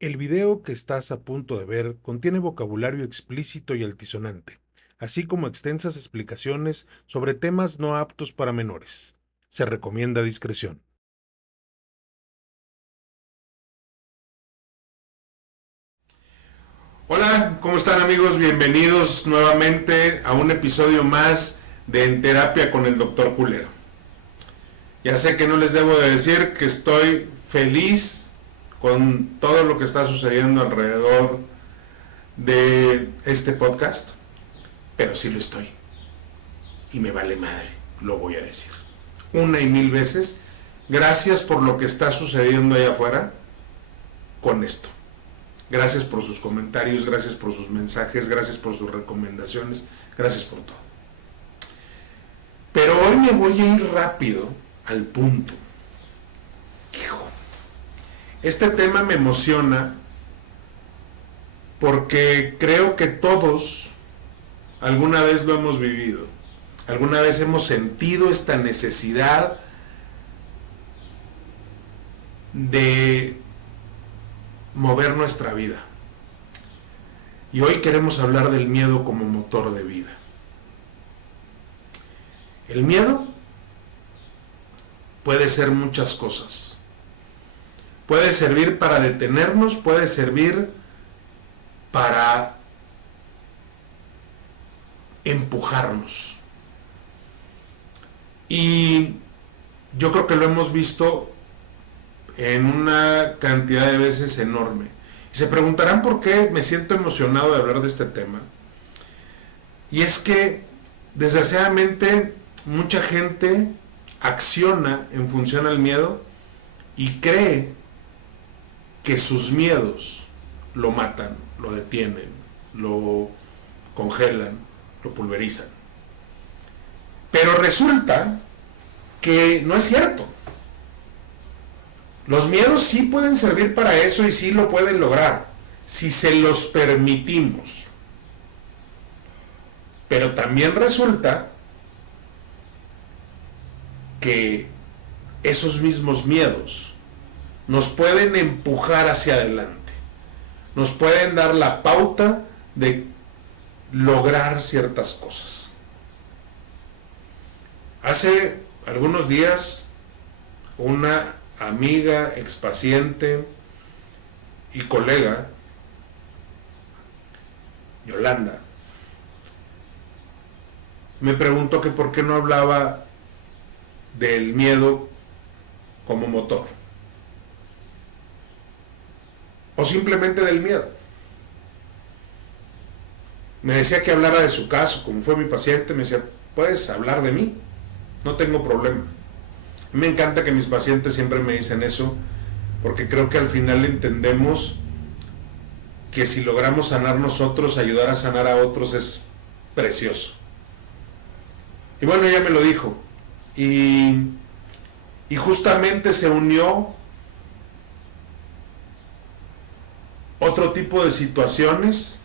El video que estás a punto de ver contiene vocabulario explícito y altisonante, así como extensas explicaciones sobre temas no aptos para menores. Se recomienda discreción. Hola, ¿cómo están amigos? Bienvenidos nuevamente a un episodio más de En Terapia con el Doctor Culero. Ya sé que no les debo de decir que estoy feliz con todo lo que está sucediendo alrededor de este podcast, pero sí lo estoy. Y me vale madre, lo voy a decir. Una y mil veces, gracias por lo que está sucediendo allá afuera con esto. Gracias por sus comentarios, gracias por sus mensajes, gracias por sus recomendaciones, gracias por todo. Pero hoy me voy a ir rápido al punto. Hijo, este tema me emociona porque creo que todos alguna vez lo hemos vivido. Alguna vez hemos sentido esta necesidad de mover nuestra vida. Y hoy queremos hablar del miedo como motor de vida. El miedo puede ser muchas cosas. Puede servir para detenernos, puede servir para empujarnos. Y yo creo que lo hemos visto en una cantidad de veces enorme. Y se preguntarán por qué me siento emocionado de hablar de este tema. Y es que, desgraciadamente, mucha gente acciona en función al miedo y cree que sus miedos lo matan, lo detienen, lo congelan, lo pulverizan. Pero resulta que no es cierto. Los miedos sí pueden servir para eso y sí lo pueden lograr, si se los permitimos. Pero también resulta que esos mismos miedos nos pueden empujar hacia adelante, nos pueden dar la pauta de lograr ciertas cosas. Hace algunos días, una amiga, expaciente y colega, Yolanda, me preguntó que por qué no hablaba del miedo como motor. O simplemente del miedo. Me decía que hablara de su caso, como fue mi paciente, me decía, puedes hablar de mí, no tengo problema. Me encanta que mis pacientes siempre me dicen eso, porque creo que al final entendemos que si logramos sanar nosotros, ayudar a sanar a otros es precioso. Y bueno, ella me lo dijo. Y justamente se unió otro tipo de situaciones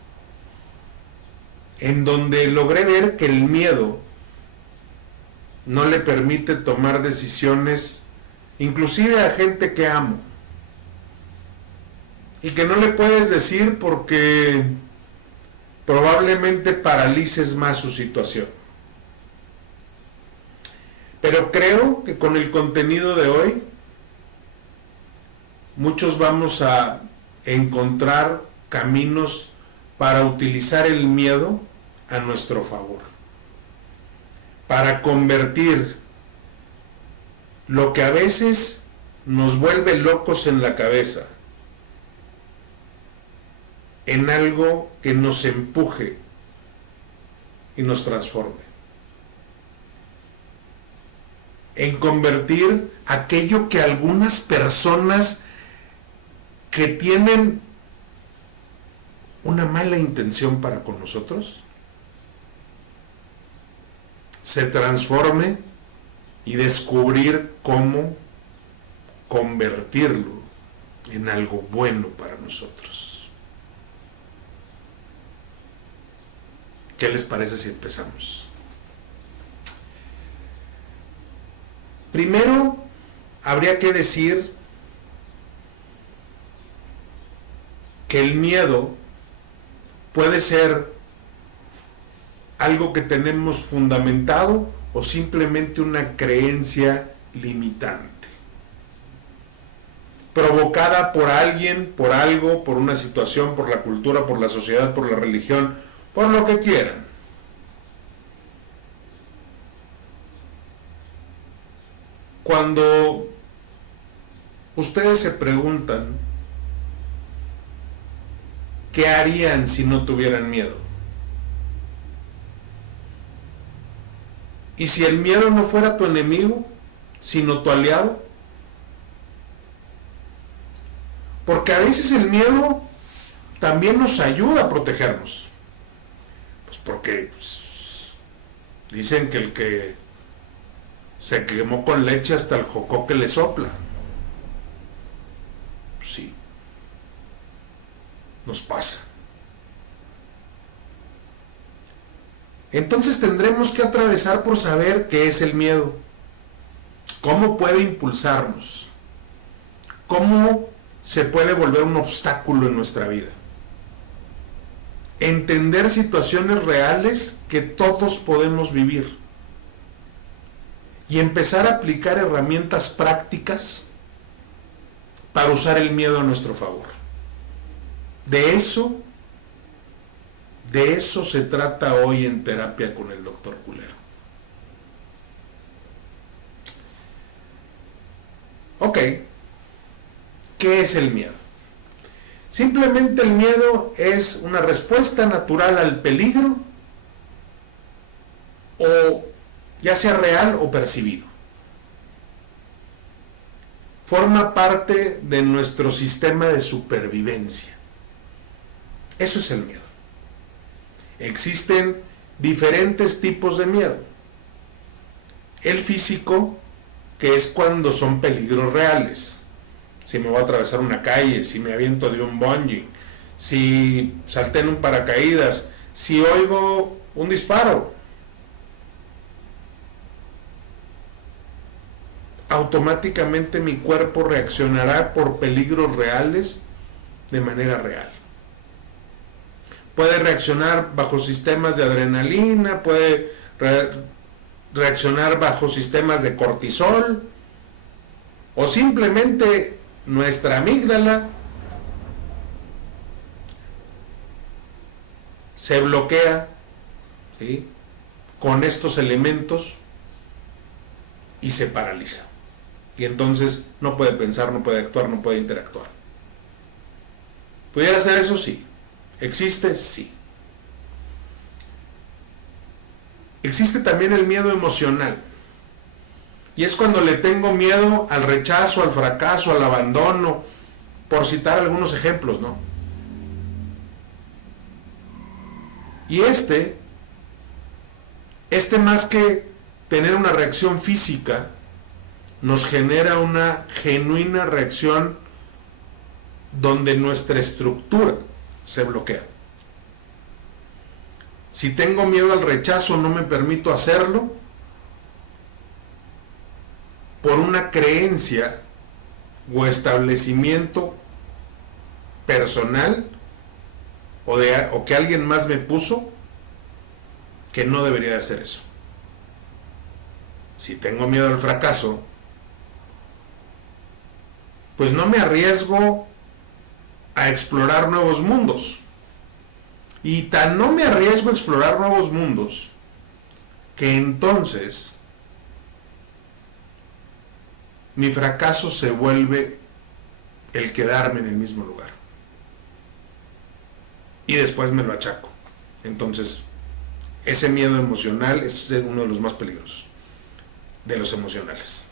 en donde logré ver que el miedo no le permite tomar decisiones, inclusive a gente que amo. Y que no le puedes decir porque probablemente paralices más su situación. Pero creo que con el contenido de hoy, muchos vamos a encontrar caminos para utilizar el miedo a nuestro favor. Para convertir lo que a veces nos vuelve locos en la cabeza en algo que nos empuje y nos transforme. En convertir aquello que algunas personas que tienen una mala intención para con nosotros se transforme y descubrir cómo convertirlo en algo bueno para nosotros. ¿Qué les parece si empezamos? Primero, habría que decir que el miedo puede ser algo que tenemos fundamentado o simplemente una creencia limitante, provocada por alguien, por algo, por una situación, por la cultura, por la sociedad, por la religión, por lo que quieran. Cuando ustedes se preguntan qué harían si no tuvieran miedo, y si el miedo no fuera tu enemigo, sino tu aliado, porque a veces el miedo también nos ayuda a protegernos, pues porque dicen que el que se quemó con leche hasta el jocoque le sopla. Pues sí, nos pasa. Entonces tendremos que atravesar por saber qué es el miedo, cómo puede impulsarnos, cómo se puede volver un obstáculo en nuestra vida. Entender situaciones reales que todos podemos vivir y empezar a aplicar herramientas prácticas para usar el miedo a nuestro favor. De eso se trata hoy en Terapia con el Dr. Culero. Ok, ¿qué es el miedo? Simplemente el miedo es una respuesta natural al peligro, o ya sea real o percibido. Forma parte de nuestro sistema de supervivencia. Eso es el miedo. Existen diferentes tipos de miedo. El físico, que es cuando son peligros reales. Si me voy a atravesar una calle, si me aviento de un bungee, si salté en un paracaídas, si oigo un disparo, automáticamente mi cuerpo reaccionará por peligros reales de manera real. Puede reaccionar bajo sistemas de adrenalina, puede reaccionar bajo sistemas de cortisol, o simplemente nuestra amígdala se bloquea, ¿sí?, con estos elementos y se paraliza. Y entonces no puede pensar, no puede actuar, no puede interactuar. ¿Pudiera ser eso? Sí. ¿Existe? Sí. Existe también el miedo emocional. Y es cuando le tengo miedo al rechazo, al fracaso, al abandono, por citar algunos ejemplos, ¿no? Y este más que tener una reacción física, nos genera una genuina reacción donde nuestra estructura se bloquea. Si tengo miedo al rechazo, no me permito hacerlo por una creencia o establecimiento personal o que alguien más me puso que no debería de hacer eso. Si tengo miedo al fracaso, pues no me arriesgo a explorar nuevos mundos. Y tan no me arriesgo a explorar nuevos mundos que entonces mi fracaso se vuelve el quedarme en el mismo lugar. Y después me lo achaco. Entonces, ese miedo emocional es uno de los más peligrosos de los emocionales.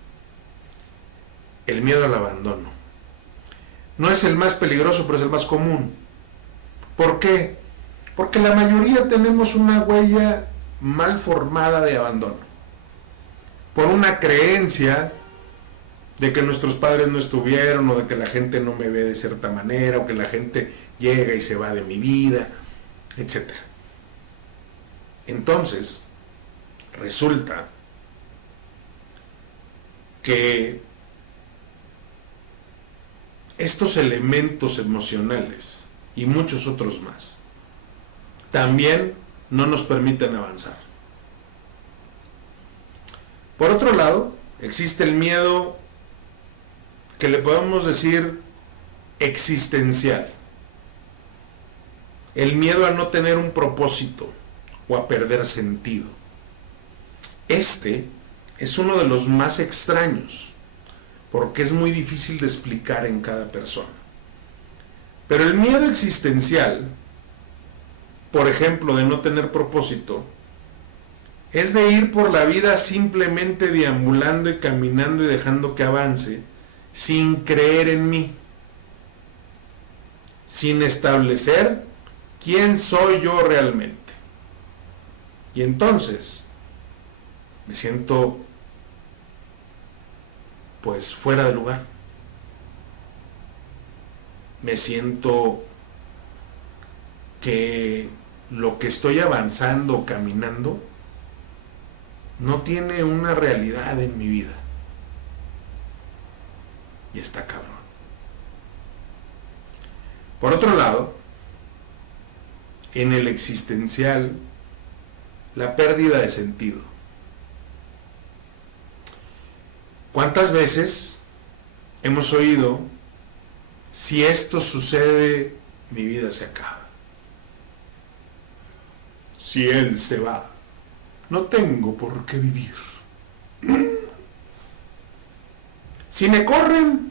El miedo al abandono. No es el más peligroso, pero es el más común. ¿Por qué? Porque la mayoría tenemos una huella mal formada de abandono. Por una creencia de que nuestros padres no estuvieron, o de que la gente no me ve de cierta manera, o que la gente llega y se va de mi vida, etc. Entonces, resulta que estos elementos emocionales y muchos otros más, también no nos permiten avanzar. Por otro lado, existe el miedo que le podemos decir existencial. El miedo a no tener un propósito o a perder sentido. Este es uno de los más extraños, porque es muy difícil de explicar en cada persona. Pero el miedo existencial, por ejemplo, de no tener propósito, es de ir por la vida simplemente deambulando y caminando y dejando que avance, sin creer en mí, sin establecer quién soy yo realmente. Y entonces me siento pues fuera de lugar. Me siento que lo que estoy avanzando, caminando, no tiene una realidad en mi vida. Y está cabrón. Por otro lado, en el existencial, la pérdida de sentido. ¿Cuántas veces hemos oído, si esto sucede, mi vida se acaba? Si él se va, no tengo por qué vivir. Si me corren,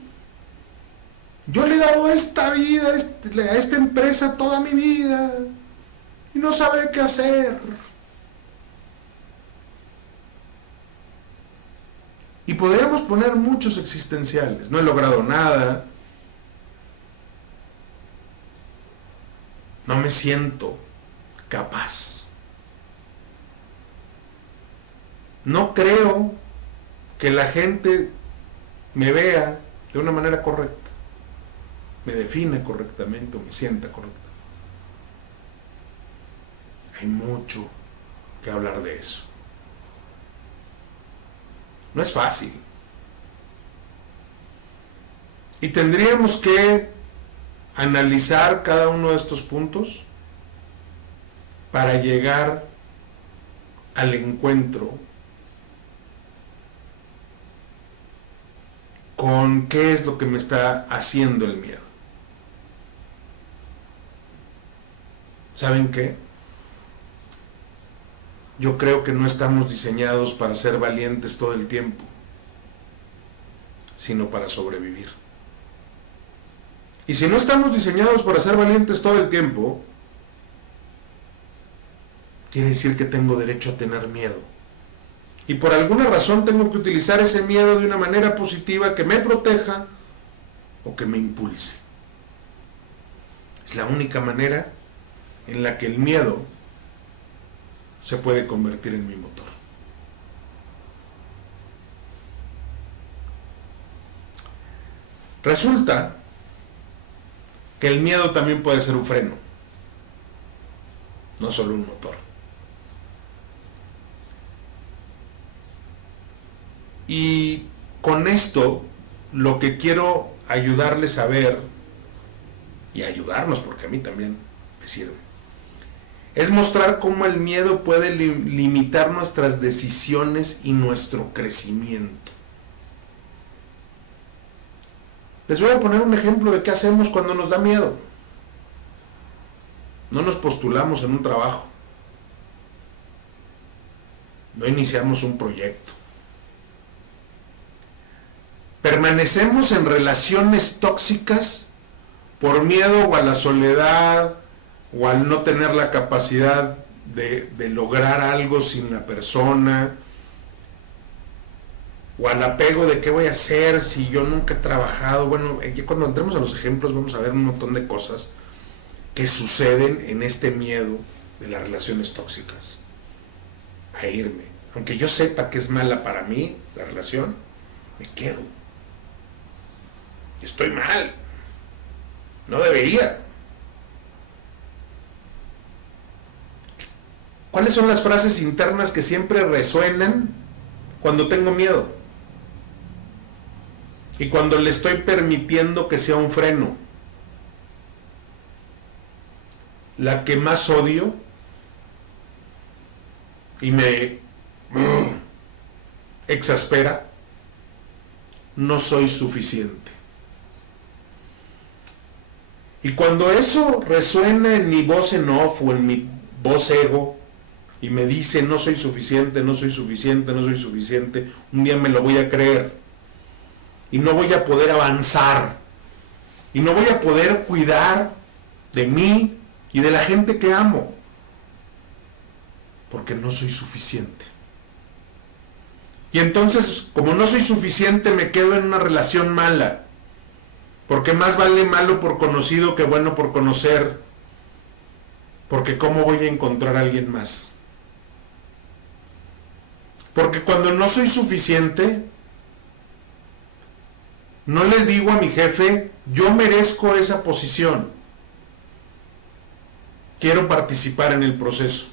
yo le he dado esta vida, a esta empresa toda mi vida, y no sabré qué hacer. Y podríamos poner muchos existenciales. No he logrado nada. No me siento capaz. No creo que la gente me vea de una manera correcta, me defina correctamente o me sienta correcta. Hay mucho que hablar de eso. No es fácil. Y tendríamos que analizar cada uno de estos puntos para llegar al encuentro con qué es lo que me está haciendo el miedo. ¿Saben qué? Yo creo que no estamos diseñados para ser valientes todo el tiempo, sino para sobrevivir. Y si no estamos diseñados para ser valientes todo el tiempo, quiere decir que tengo derecho a tener miedo. Y por alguna razón tengo que utilizar ese miedo de una manera positiva que me proteja o que me impulse. Es la única manera en la que el miedo se puede convertir en mi motor. Resulta que el miedo también puede ser un freno, no solo un motor. Y con esto lo que quiero ayudarles a ver, y ayudarnos, porque a mí también me sirve, es mostrar cómo el miedo puede limitar nuestras decisiones y nuestro crecimiento. Les voy a poner un ejemplo de qué hacemos cuando nos da miedo. No nos postulamos en un trabajo. No iniciamos un proyecto. Permanecemos en relaciones tóxicas por miedo o a la soledad o al no tener la capacidad de lograr algo sin la persona, o al apego de qué voy a hacer si yo nunca he trabajado. Bueno, aquí cuando entremos a los ejemplos vamos a ver un montón de cosas que suceden en este miedo de las relaciones tóxicas. A irme. Aunque yo sepa que es mala para mí la relación, me quedo. Estoy mal. No debería. ¿Cuáles son las frases internas que siempre resuenan cuando tengo miedo? Y cuando le estoy permitiendo que sea un freno. la que más odio y me exaspera: no soy suficiente. Y cuando eso resuena en mi voz en off o en mi voz ego y me dice no soy suficiente, no soy suficiente, no soy suficiente, un día me lo voy a creer y no voy a poder avanzar y no voy a poder cuidar de mí y de la gente que amo, porque no soy suficiente. Y entonces, como no soy suficiente, me quedo en una relación mala, porque más vale malo por conocido que bueno por conocer, porque ¿cómo voy a encontrar a alguien más? Porque cuando no soy suficiente, no le digo a mi jefe, yo merezco esa posición, quiero participar en el proceso.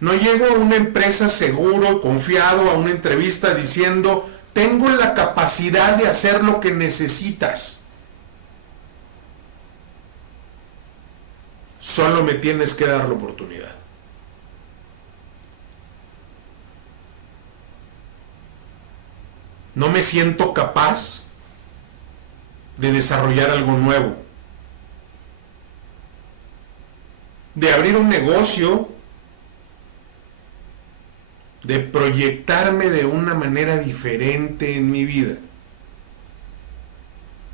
No llego a una empresa seguro, confiado, a una entrevista diciendo, tengo la capacidad de hacer lo que necesitas. Solo me tienes que dar la oportunidad. No me siento capaz de desarrollar algo nuevo, de abrir un negocio, de proyectarme de una manera diferente en mi vida.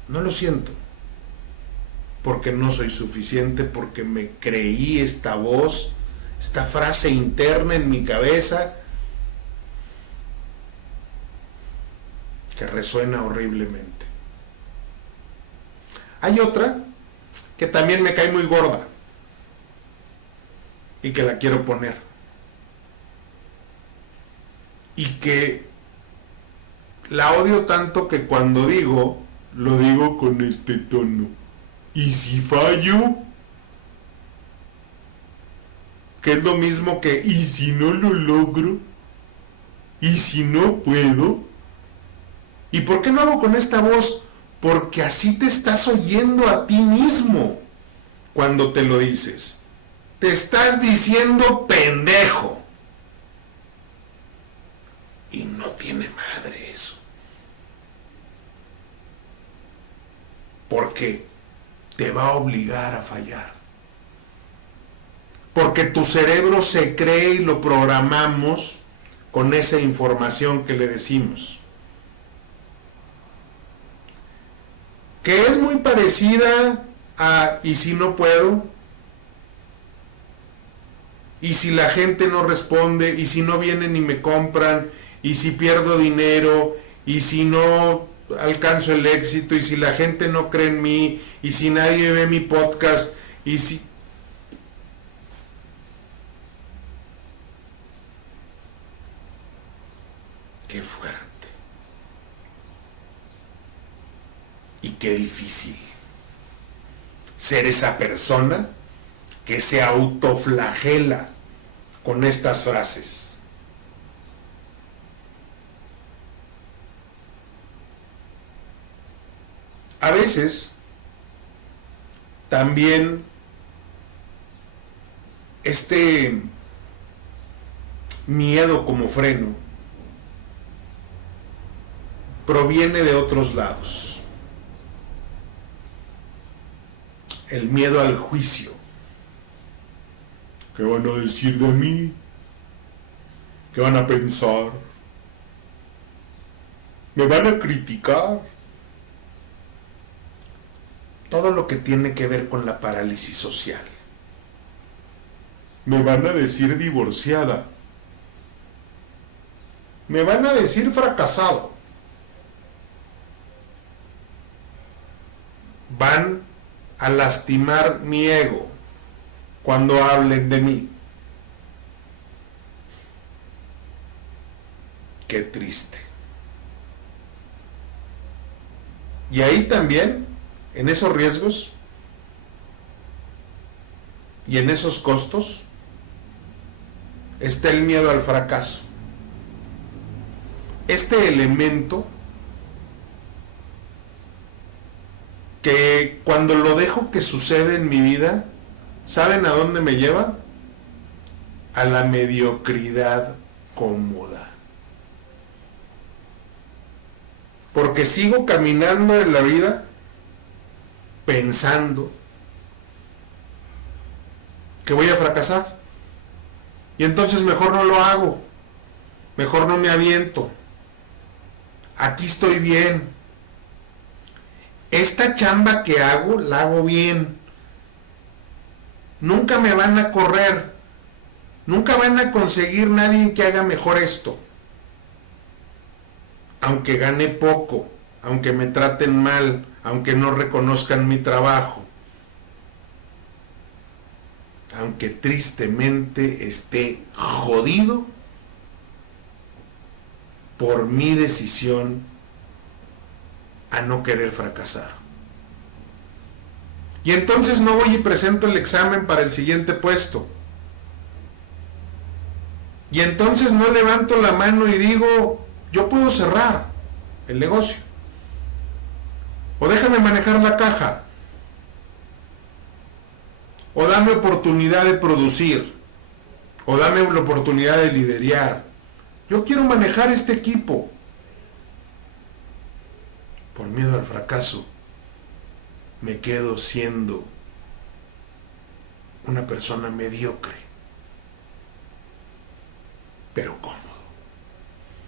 No lo siento, porque no soy suficiente, porque me creí esta voz, esta frase interna en mi cabeza que resuena horriblemente. Hay otra que también me cae muy gorda y que la quiero poner. Y que la odio tanto que cuando digo, lo digo con este tono. ¿Y si fallo? Que es lo mismo que ¿y si no lo logro? ¿Y si no puedo? ¿Y por qué lo hago con esta voz? Porque así te estás oyendo a ti mismo cuando te lo dices. Te estás diciendo pendejo. Y no tiene madre eso. Porque te va a obligar a fallar. Porque tu cerebro se cree y lo programamos con esa información que le decimos. Que es muy parecida a ¿y si no puedo? ¿Y si la gente no responde? ¿Y si no vienen y me compran? ¿Y si pierdo dinero? ¿Y si no alcanzo el éxito? ¿Y si la gente no cree en mí? ¿Y si nadie ve mi podcast? ¿Y si...? Qué fuerte. Y qué difícil ser esa persona que se autoflagela con estas frases. A veces también este miedo como freno proviene de otros lados. El miedo al juicio. ¿Qué van a decir de mí? ¿Qué van a pensar? ¿Me van a criticar? Todo lo que tiene que ver con la parálisis social. Me van a decir divorciada. Me van a decir fracasado. Van a lastimar mi ego cuando hablen de mí. Qué triste. Y ahí también, en esos riesgos y en esos costos, está el miedo al fracaso. Este elemento que cuando lo dejo que sucede en mi vida, ¿Saben a dónde me lleva? A la mediocridad cómoda. Porque sigo caminando en la vida pensando que voy a fracasar. Y entonces mejor no lo hago. Mejor no me aviento. Aquí estoy bien. Esta chamba que hago, la hago bien. Nunca me van a correr. Nunca van a conseguir nadie que haga mejor esto. Aunque gane poco, aunque me traten mal, aunque no reconozcan mi trabajo. Aunque tristemente esté jodido por mi decisión a no querer fracasar. Y entonces no voy y presento el examen para el siguiente puesto. Y entonces no levanto la mano y digo, yo puedo cerrar el negocio. O déjame manejar la caja. O dame oportunidad de producir. O dame la oportunidad de liderear. Yo quiero manejar este equipo. Por miedo al fracaso, me quedo siendo una persona mediocre, pero cómodo,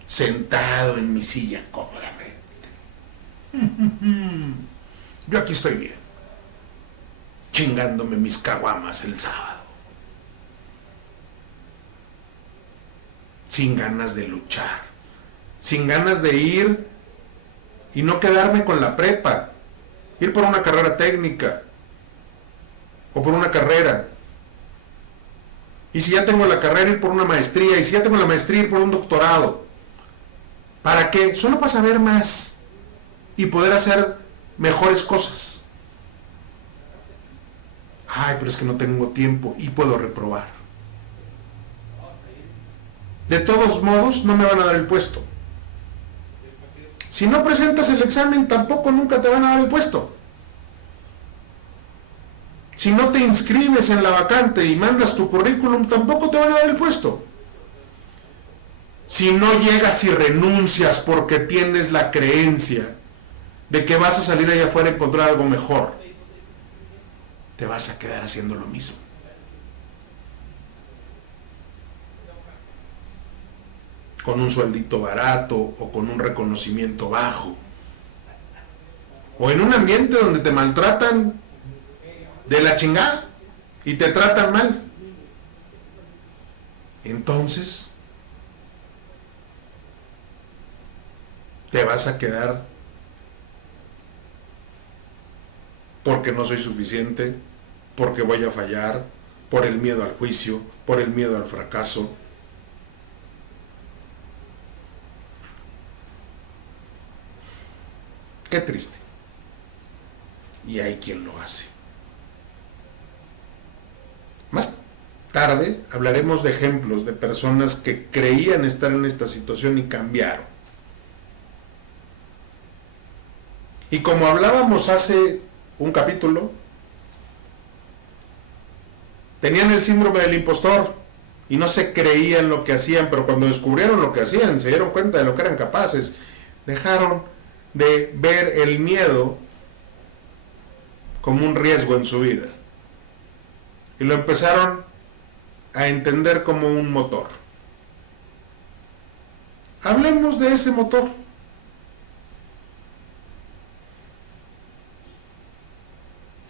sentado en mi silla cómodamente. Yo aquí estoy bien, chingándome mis caguamas el sábado, sin ganas de luchar, sin ganas de ir y no quedarme con la prepa, ir por una carrera técnica o por una carrera. Y si ya tengo la carrera, ir por una maestría. Y si ya tengo la maestría, ir por un doctorado. ¿Para qué? Solo para saber más y poder hacer mejores cosas. Ay, pero es que no tengo tiempo y puedo reprobar. De todos modos, no me van a dar el puesto. Si no presentas el examen, tampoco nunca te van a dar el puesto. Si no te inscribes en la vacante y mandas tu currículum, tampoco te van a dar el puesto. Si no llegas y renuncias porque tienes la creencia de que vas a salir allá afuera y encontrar algo mejor, te vas a quedar haciendo lo mismo. Con un sueldito barato o con un reconocimiento bajo. O en un ambiente donde te maltratan de la chingada y te tratan mal. Entonces te vas a quedar porque no soy suficiente, porque voy a fallar, por el miedo al juicio, por el miedo al fracaso. Qué triste. Y hay quien lo hace. Más tarde hablaremos de ejemplos de personas que creían estar en esta situación y cambiaron. Y como hablábamos hace un capítulo, tenían el síndrome del impostor y no se creían lo que hacían, pero cuando descubrieron lo que hacían, se dieron cuenta de lo que eran capaces, dejaron de ver el miedo como un riesgo en su vida y lo empezaron a entender como un motor. Hablemos de ese motor.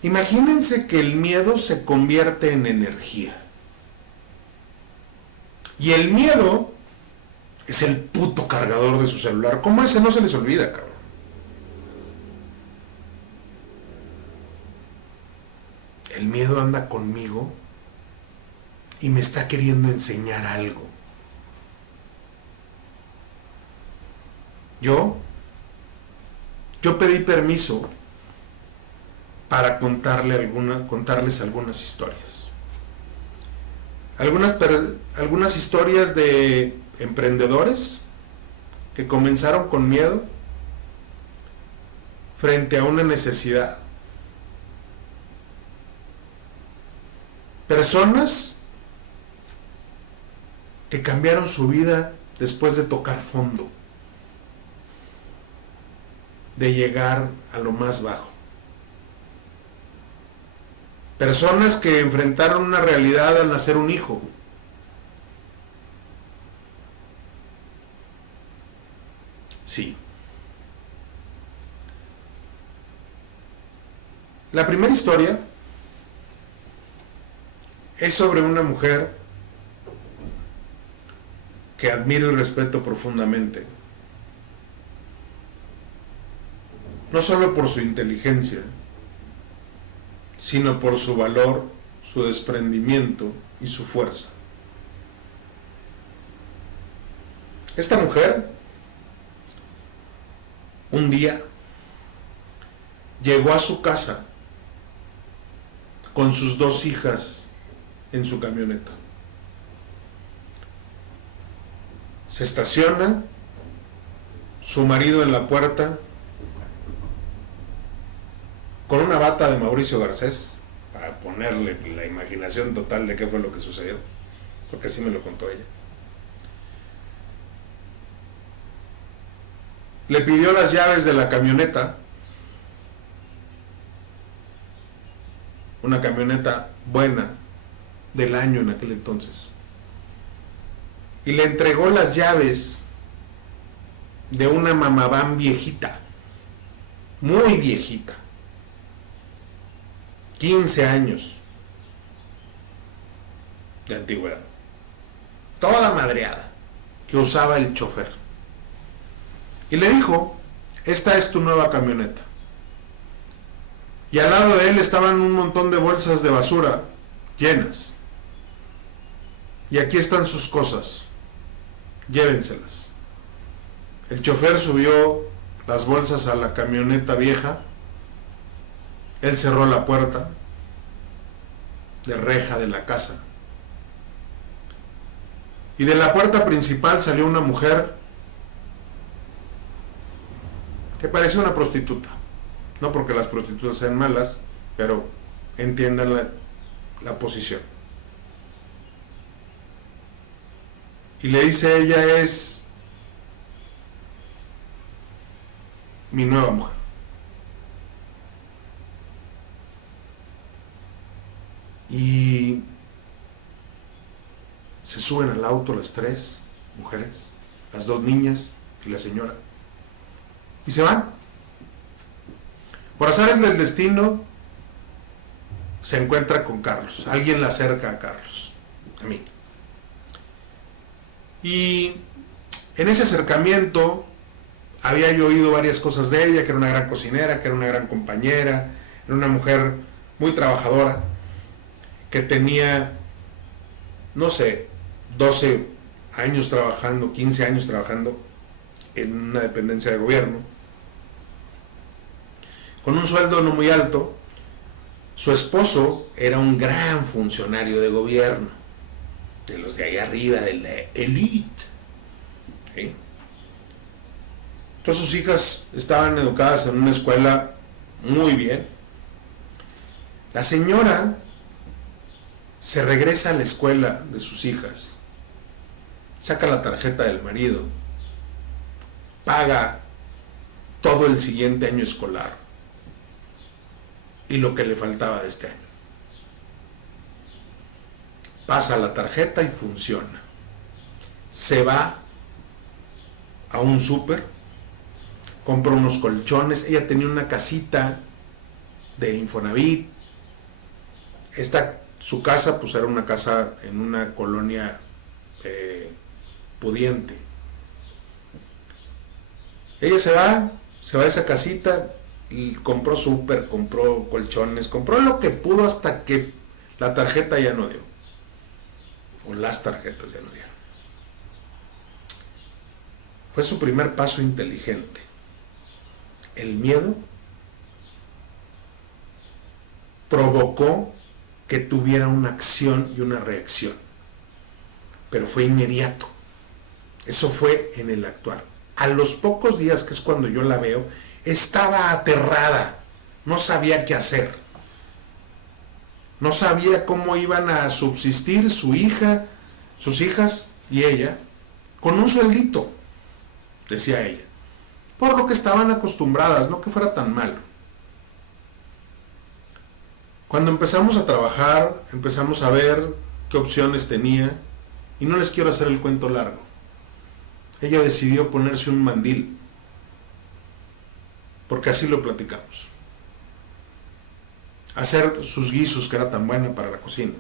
Imagínense que el miedo se convierte en energía. Y el miedo es el puto cargador de su celular. ¿Cómo ese no se les olvida, cabrón? El miedo anda conmigo y me está queriendo enseñar algo. Yo pedí permiso para contarles algunas historias. Algunas historias de emprendedores que comenzaron con miedo frente a una necesidad. Personas que cambiaron su vida después de tocar fondo, de llegar a lo más bajo. Personas que enfrentaron una realidad al nacer un hijo. Sí. La primera historia es sobre una mujer que admiro y respeto profundamente. No solo por su inteligencia, sino por su valor, su desprendimiento y su fuerza. Esta mujer, un día, llegó a su casa con sus 2 hijas en su camioneta. Se estaciona, su marido en la puerta, con una bata de Mauricio Garcés, para ponerle la imaginación total de qué fue lo que sucedió, porque así me lo contó ella. Le pidió las llaves de la camioneta, una camioneta buena del año en aquel entonces, y le entregó las llaves de una mamaván viejita, muy viejita, 15 años de antigüedad, toda madreada, que usaba el chofer. Y le dijo: esta es tu nueva camioneta. Y al lado de él estaban un montón de bolsas de basura llenas. Y aquí están sus cosas, llévenselas. El chofer subió las bolsas a la camioneta vieja. Él cerró la puerta de reja de la casa. Y de la puerta principal salió una mujer que parecía una prostituta. No porque las prostitutas sean malas, pero entiendan la posición. Y le dice: ella es mi nueva mujer. Y se suben al auto las 3 mujeres, las 2 niñas y la señora, y se van. Por azares del destino, se encuentra con Carlos. Alguien la acerca a Carlos, a mí. Y en ese acercamiento había yo oído varias cosas de ella: que era una gran cocinera, que era una gran compañera, era una mujer muy trabajadora, que tenía, no sé, 12 años trabajando, 15 años trabajando en una dependencia de gobierno, con un sueldo no muy alto. Su esposo era un gran funcionario de gobierno, de los de ahí arriba, de la élite. ¿Sí? Entonces sus hijas estaban educadas en una escuela muy bien. La señora se regresa a la escuela de sus hijas, saca la tarjeta del marido, paga todo el siguiente año escolar y lo que le faltaba de este año. Pasa la tarjeta y funciona. Se va a un súper, compra unos colchones. Ella tenía una casita de Infonavit. Su casa pues era una casa en una colonia pudiente. Ella se va a esa casita, y compró súper, compró colchones, compró lo que pudo hasta que la tarjeta ya no dio, o las tarjetas ya no dieron. Fue su primer paso inteligente. El miedo provocó que tuviera una acción y una reacción, pero fue inmediato. Eso fue en el actuar. A los pocos días, que es cuando yo la veo, estaba aterrada, no sabía qué hacer. No sabía cómo iban a subsistir su hija, sus hijas y ella con un sueldito, decía ella. Por lo que estaban acostumbradas, no que fuera tan malo. Cuando empezamos a trabajar, empezamos a ver qué opciones tenía, y no les quiero hacer el cuento largo. Ella decidió ponerse un mandil, porque así lo platicamos. Hacer sus guisos, que era tan buena para la cocina.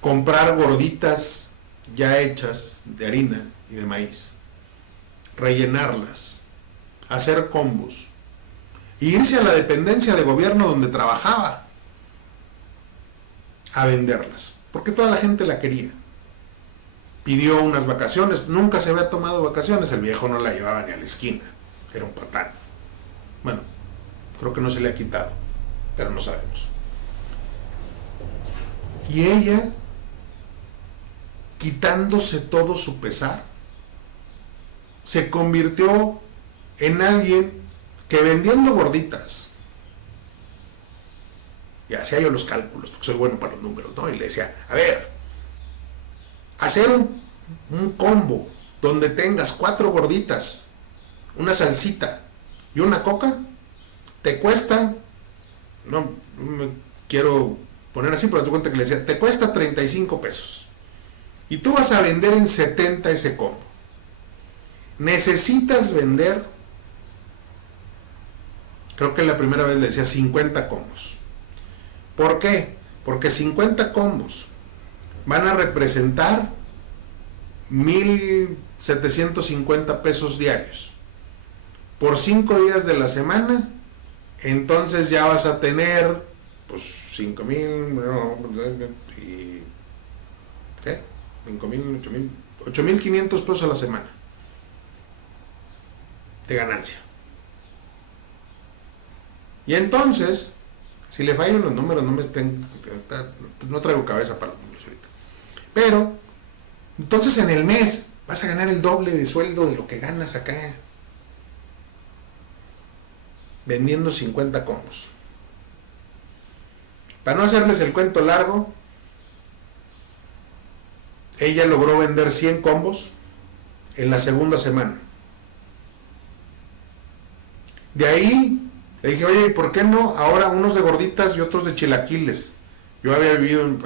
Comprar gorditas ya hechas de harina y de maíz. Rellenarlas. Hacer combos. E irse a la dependencia de gobierno donde trabajaba a venderlas, porque toda la gente la quería. Pidió unas vacaciones, nunca se había tomado vacaciones, el viejo no la llevaba ni a la esquina, era un patán. Bueno, creo que no se le ha quitado, pero no sabemos. Y ella, quitándose todo su pesar, se convirtió en alguien que vendiendo gorditas, y hacía yo los cálculos, porque soy bueno para los números, ¿no? Y le decía, a ver, hacer un combo donde tengas 4 gorditas, una salsita y una coca, te cuesta, no me quiero poner así, pero te cuenta que le decía, te cuesta 35 pesos. Y tú vas a vender en 70 ese combo. Necesitas vender, creo que la primera vez le decía 50 combos. ¿Por qué? Porque 50 combos van a representar 1,750 pesos diarios. Por 5 días de la semana, entonces ya vas a tener, pues, 5,000, y, ¿qué? 5,000, 8,500 pesos a la semana de ganancia. Y entonces, si le fallan los números, no traigo cabeza para los números ahorita. Pero, entonces en el mes vas a ganar el doble de sueldo de lo que ganas acá, vendiendo 50 combos. Para no hacerles el cuento largo, ella logró vender 100 combos en la segunda semana. De ahí le dije, oye, ¿y por qué no ahora unos de gorditas y otros de chilaquiles? Yo había vivido en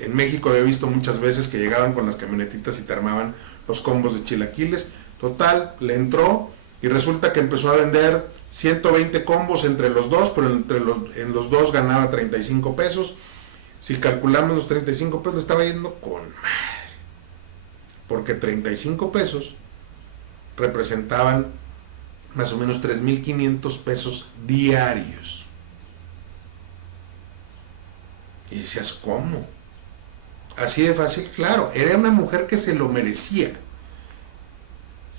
en México había visto muchas veces que llegaban con las camionetitas y te armaban los combos de chilaquiles. Total, le entró y resulta que empezó a vender 120 combos entre los dos, pero en los dos ganaba 35 pesos. Si calculamos los 35 pesos, le estaba yendo con madre. Porque 35 pesos representaban más o menos 3,500 pesos diarios. Y decías, ¿cómo? Así de fácil, claro, era una mujer que se lo merecía,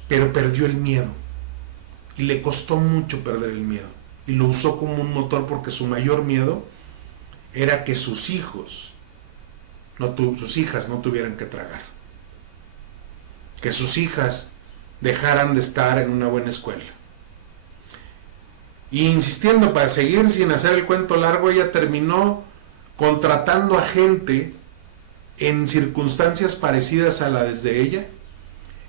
pero perdió el miedo. Y le costó mucho perder el miedo. Y lo usó como un motor porque su mayor miedo era que sus hijas no tuvieran que tragar. Que sus hijas dejaran de estar en una buena escuela. Y insistiendo para seguir sin hacer el cuento largo, ella terminó contratando a gente en circunstancias parecidas a las de ella,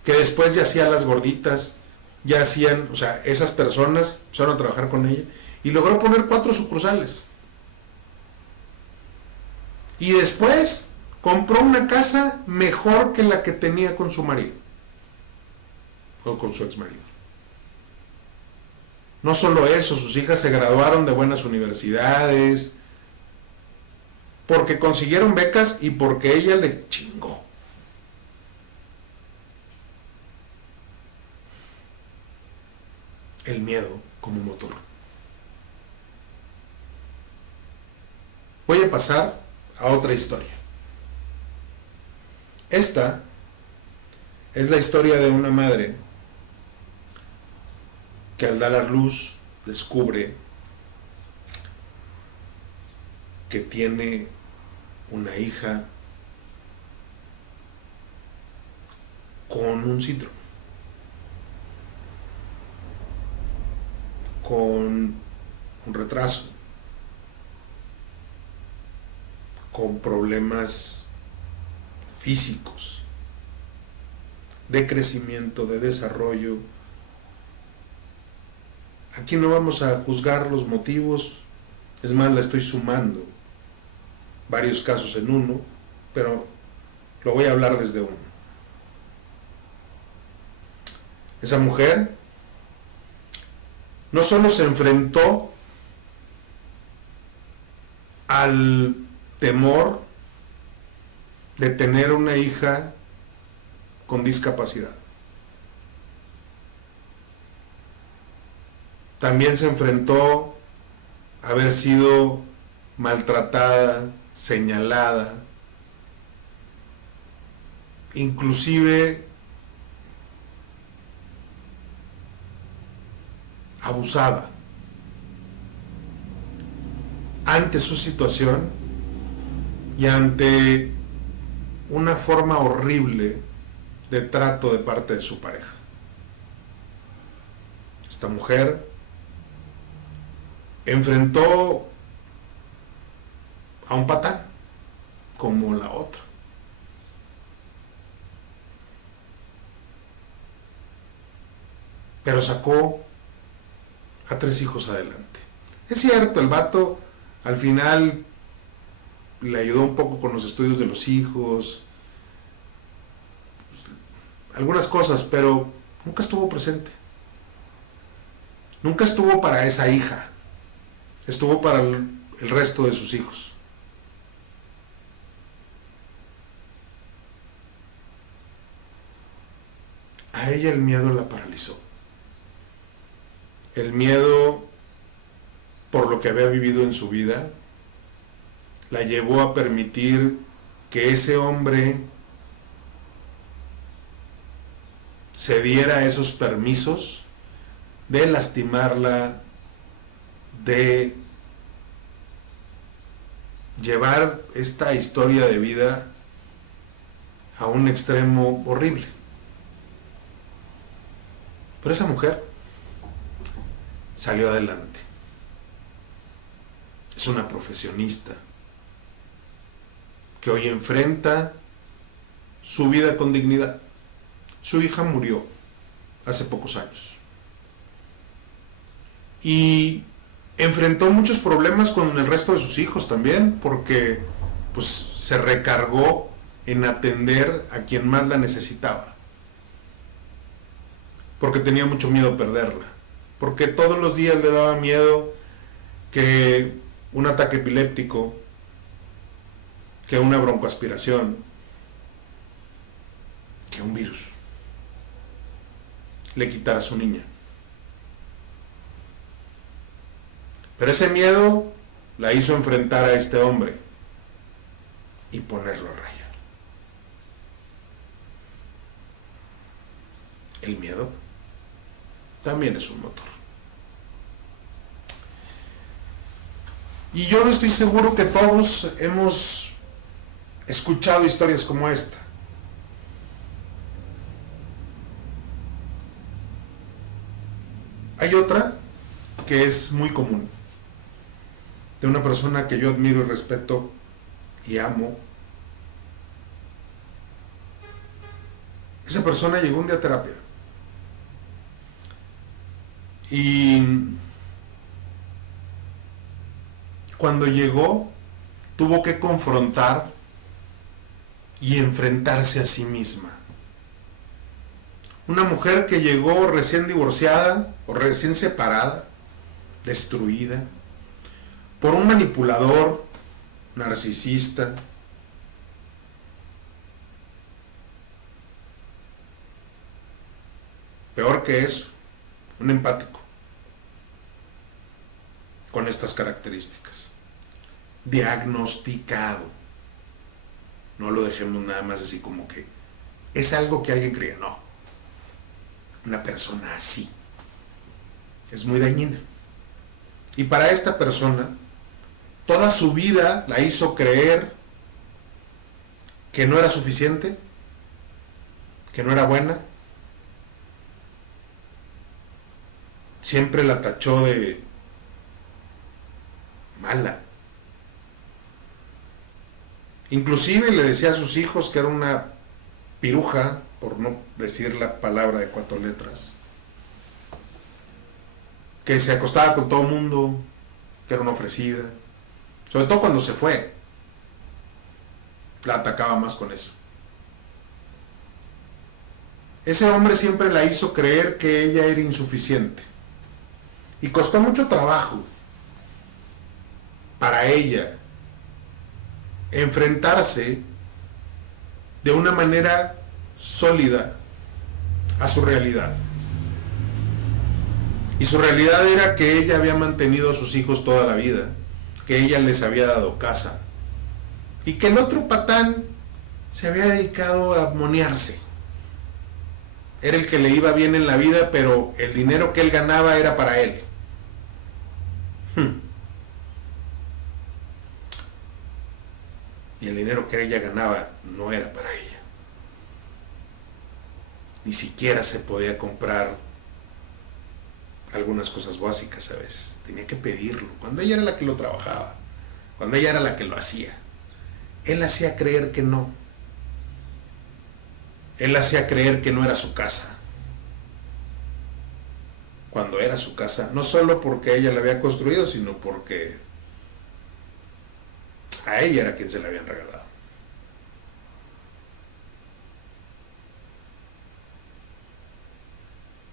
que después ya hacía las gorditas, ya hacían, o sea, esas personas empezaron a trabajar con ella y logró poner 4 sucursales. Y después compró una casa mejor que la que tenía con su marido, o con su ex marido. No solo eso, sus hijas se graduaron de buenas universidades, porque consiguieron becas y porque ella le chingó. El miedo como motor. Voy a pasar a otra historia. Esta es la historia de una madre que al dar a luz descubre que tiene una hija con un síndrome, con un retraso con problemas físicos, de crecimiento, de desarrollo. Aquí no vamos a juzgar los motivos, es más, la estoy sumando varios casos en uno, pero lo voy a hablar desde uno. Esa mujer no solo se enfrentó al temor de tener una hija con discapacidad, también se enfrentó a haber sido maltratada, señalada, inclusive abusada. Ante su situación y ante una forma horrible de trato de parte de su pareja, esta mujer enfrentó a un patán como la otra. Pero sacó a 3 hijos adelante. Es cierto, el vato al final le ayudó un poco con los estudios de los hijos, algunas cosas, pero nunca estuvo presente. Nunca estuvo para esa hija, estuvo para el resto de sus hijos. A ella el miedo la paralizó. El miedo por lo que había vivido en su vida la llevó a permitir que ese hombre se diera esos permisos de lastimarla, de llevar esta historia de vida a un extremo horrible. Pero esa mujer salió adelante. Es una profesionista que hoy enfrenta su vida con dignidad. Su hija murió hace pocos años y enfrentó muchos problemas con el resto de sus hijos también, porque pues se recargó en atender a quien más la necesitaba, porque tenía mucho miedo a perderla, porque todos los días le daba miedo que un ataque epiléptico, que una broncoaspiración, que un virus le quitara a su niña. Pero ese miedo la hizo enfrentar a este hombre y ponerlo a raya. El miedo también es un motor. Y yo estoy seguro que todos hemos escuchado historias como esta. Hay otra que es muy común, de una persona que yo admiro y respeto y amo. Esa persona llegó un día a terapia y cuando llegó tuvo que confrontar y enfrentarse a sí misma. Una mujer que llegó recién divorciada o recién separada, destruida, por un manipulador, narcisista. Peor que eso, un empático, con estas características. Diagnosticado. No lo dejemos nada más así como que es algo que alguien cree, no. Una persona así es muy dañina. Y para esta persona, toda su vida la hizo creer que no era suficiente, que no era buena. Siempre la tachó de mala. Inclusive le decía a sus hijos que era una piruja, por no decir la palabra de 4 letras, que se acostaba con todo el mundo, que era una ofrecida, sobre todo cuando se fue, la atacaba más con eso. Ese hombre siempre la hizo creer que ella era insuficiente, y costó mucho trabajo para ella enfrentarse de una manera sólida a su realidad. Y su realidad era que ella había mantenido a sus hijos toda la vida, que ella les había dado casa, y que el otro patán se había dedicado a monearse. Era el que le iba bien en la vida, pero el dinero que él ganaba era para él. Y el dinero que ella ganaba no era para ella. Ni siquiera se podía comprar algunas cosas básicas a veces. Tenía que pedirlo. Cuando ella era la que lo trabajaba, cuando ella era la que lo hacía, él hacía creer que no. Él hacía creer que no era su casa, cuando era su casa, no solo porque ella la había construido, sino porque a ella era quien se la habían regalado.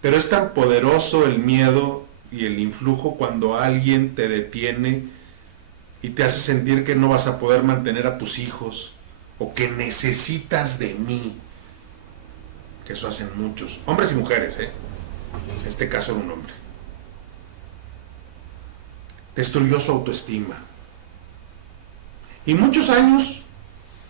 Pero es tan poderoso el miedo y el influjo cuando alguien te detiene y te hace sentir que no vas a poder mantener a tus hijos, o que necesitas de mí. Que eso hacen muchos, hombres y mujeres, En este caso era un hombre. Destruyó su autoestima. Y muchos años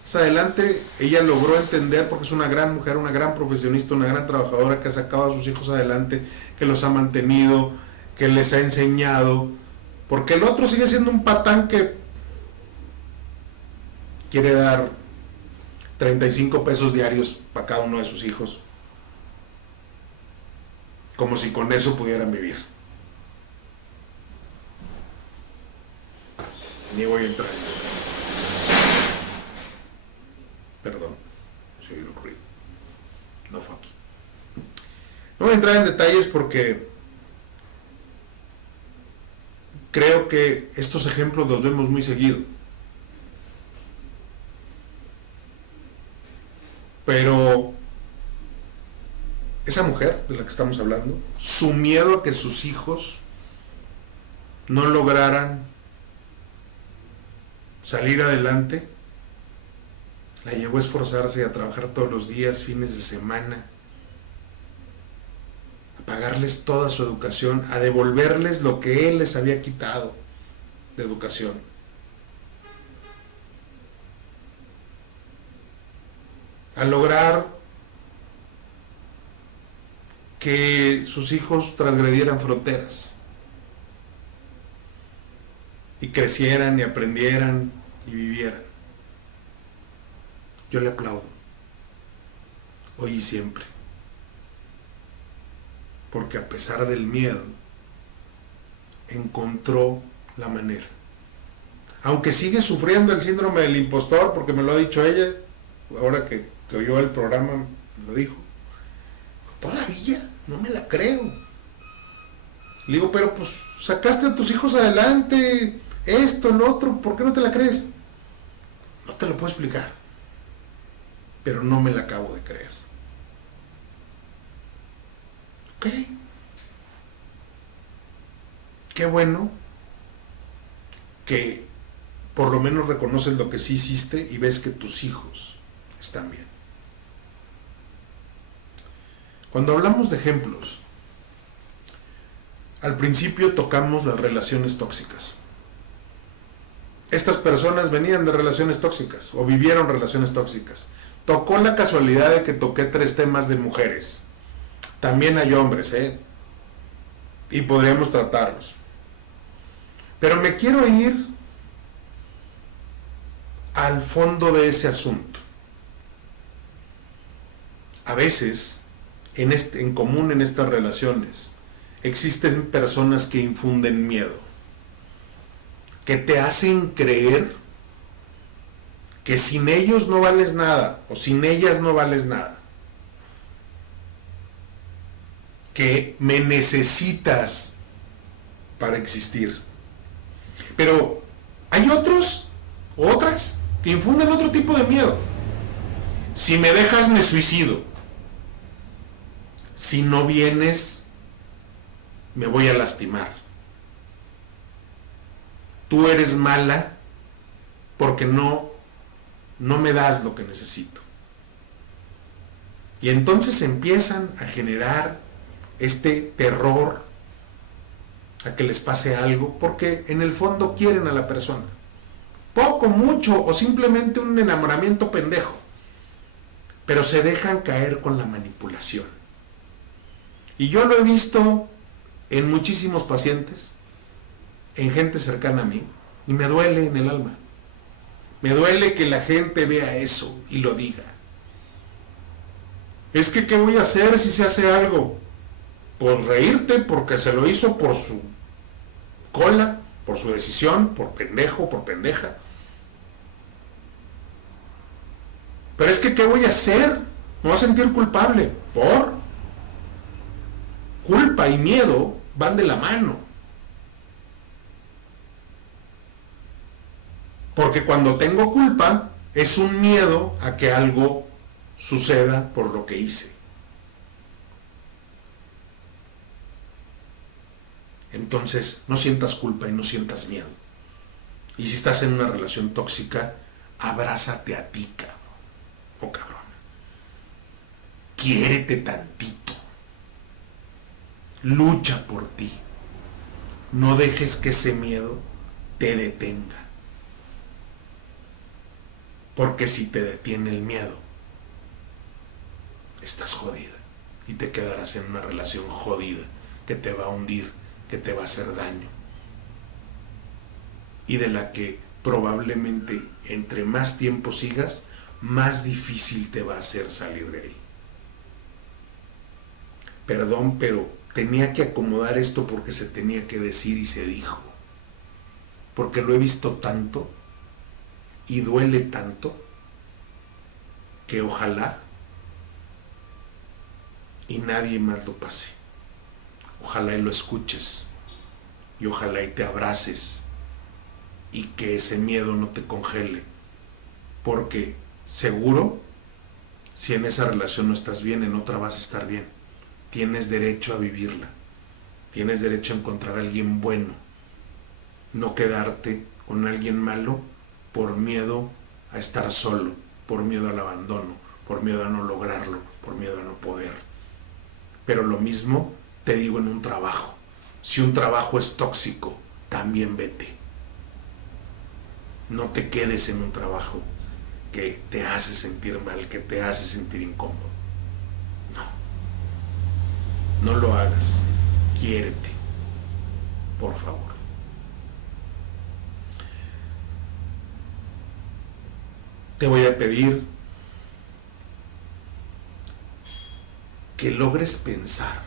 más adelante ella logró entender, porque es una gran mujer, una gran profesionista, una gran trabajadora que ha sacado a sus hijos adelante, que los ha mantenido, que les ha enseñado, porque el otro sigue siendo un patán que quiere dar 35 pesos diarios para cada uno de sus hijos, como si con eso pudieran vivir. Ni voy a entrar en detalles. Perdón, se oye un ruido. No fue aquí. No voy a entrar en detalles porque creo que estos ejemplos los vemos muy seguido. Pero esa mujer de la que estamos hablando, su miedo a que sus hijos no lograran salir adelante, la llevó a esforzarse, a trabajar todos los días, fines de semana, a pagarles toda su educación, a devolverles lo que él les había quitado de educación. A lograr que sus hijos transgredieran fronteras y crecieran y aprendieran y vivieran. Yo le aplaudo, hoy y siempre, porque a pesar del miedo encontró la manera. Aunque sigue sufriendo el síndrome del impostor, porque me lo ha dicho ella, ahora que oyó el programa, me lo dijo. Todavía no me la creo. Le digo, pero pues sacaste a tus hijos adelante, esto, lo otro, ¿por qué no te la crees? No te lo puedo explicar, pero no me la acabo de creer. Ok. Qué bueno que por lo menos reconoces lo que sí hiciste y ves que tus hijos están bien. Cuando hablamos de ejemplos, al principio tocamos las relaciones tóxicas. Estas personas venían de relaciones tóxicas o vivieron relaciones tóxicas. Tocó la casualidad de que toqué 3 temas de mujeres. También hay hombres, y podríamos tratarlos. Pero me quiero ir al fondo de ese asunto. A veces, en común en estas relaciones, existen personas que infunden miedo, que te hacen creer que sin ellos no vales nada o sin ellas no vales nada, que me necesitas para existir. Pero hay otros, otras, que infunden otro tipo de miedo. Si me dejas me suicido. Si no vienes me voy a lastimar. Tú eres mala porque no me das lo que necesito. Y entonces empiezan a generar este terror a que les pase algo, porque en el fondo quieren a la persona. Poco, mucho o simplemente un enamoramiento pendejo. Pero se dejan caer con la manipulación. Y yo lo he visto en muchísimos pacientes, en gente cercana a mí, y me duele en el alma. Me duele que la gente vea eso y lo diga. Es que, ¿qué voy a hacer si se hace algo? Pues reírte porque se lo hizo por su cola, por su decisión, por pendejo, por pendeja. Pero es que, ¿qué voy a hacer? Me voy a sentir culpable. ¿Por? Culpa y miedo van de la mano. Porque cuando tengo culpa, es un miedo a que algo suceda por lo que hice. Entonces, no sientas culpa y no sientas miedo. Y si estás en una relación tóxica, abrázate a ti, cabrón o cabrona. Quiérete tantito. Lucha por ti. No dejes que ese miedo te detenga. Porque si te detiene el miedo, estás jodida. Y te quedarás en una relación jodida que te va a hundir, que te va a hacer daño. Y de la que probablemente entre más tiempo sigas, más difícil te va a hacer salir de ahí. Perdón, pero tenía que acomodar esto porque se tenía que decir y se dijo. Porque lo he visto tanto y duele tanto que ojalá y nadie más lo pase. Ojalá y lo escuches y ojalá y te abraces y que ese miedo no te congele, porque seguro si en esa relación no estás bien, en otra vas a estar bien. Tienes derecho a vivirla, tienes derecho a encontrar a alguien bueno, no quedarte con alguien malo por miedo a estar solo, por miedo al abandono, por miedo a no lograrlo, por miedo a no poder. Pero lo mismo te digo en un trabajo. Si un trabajo es tóxico, también vete. No te quedes en un trabajo que te hace sentir mal, que te hace sentir incómodo. No lo hagas. Quiérete, por favor. Te voy a pedir que logres pensar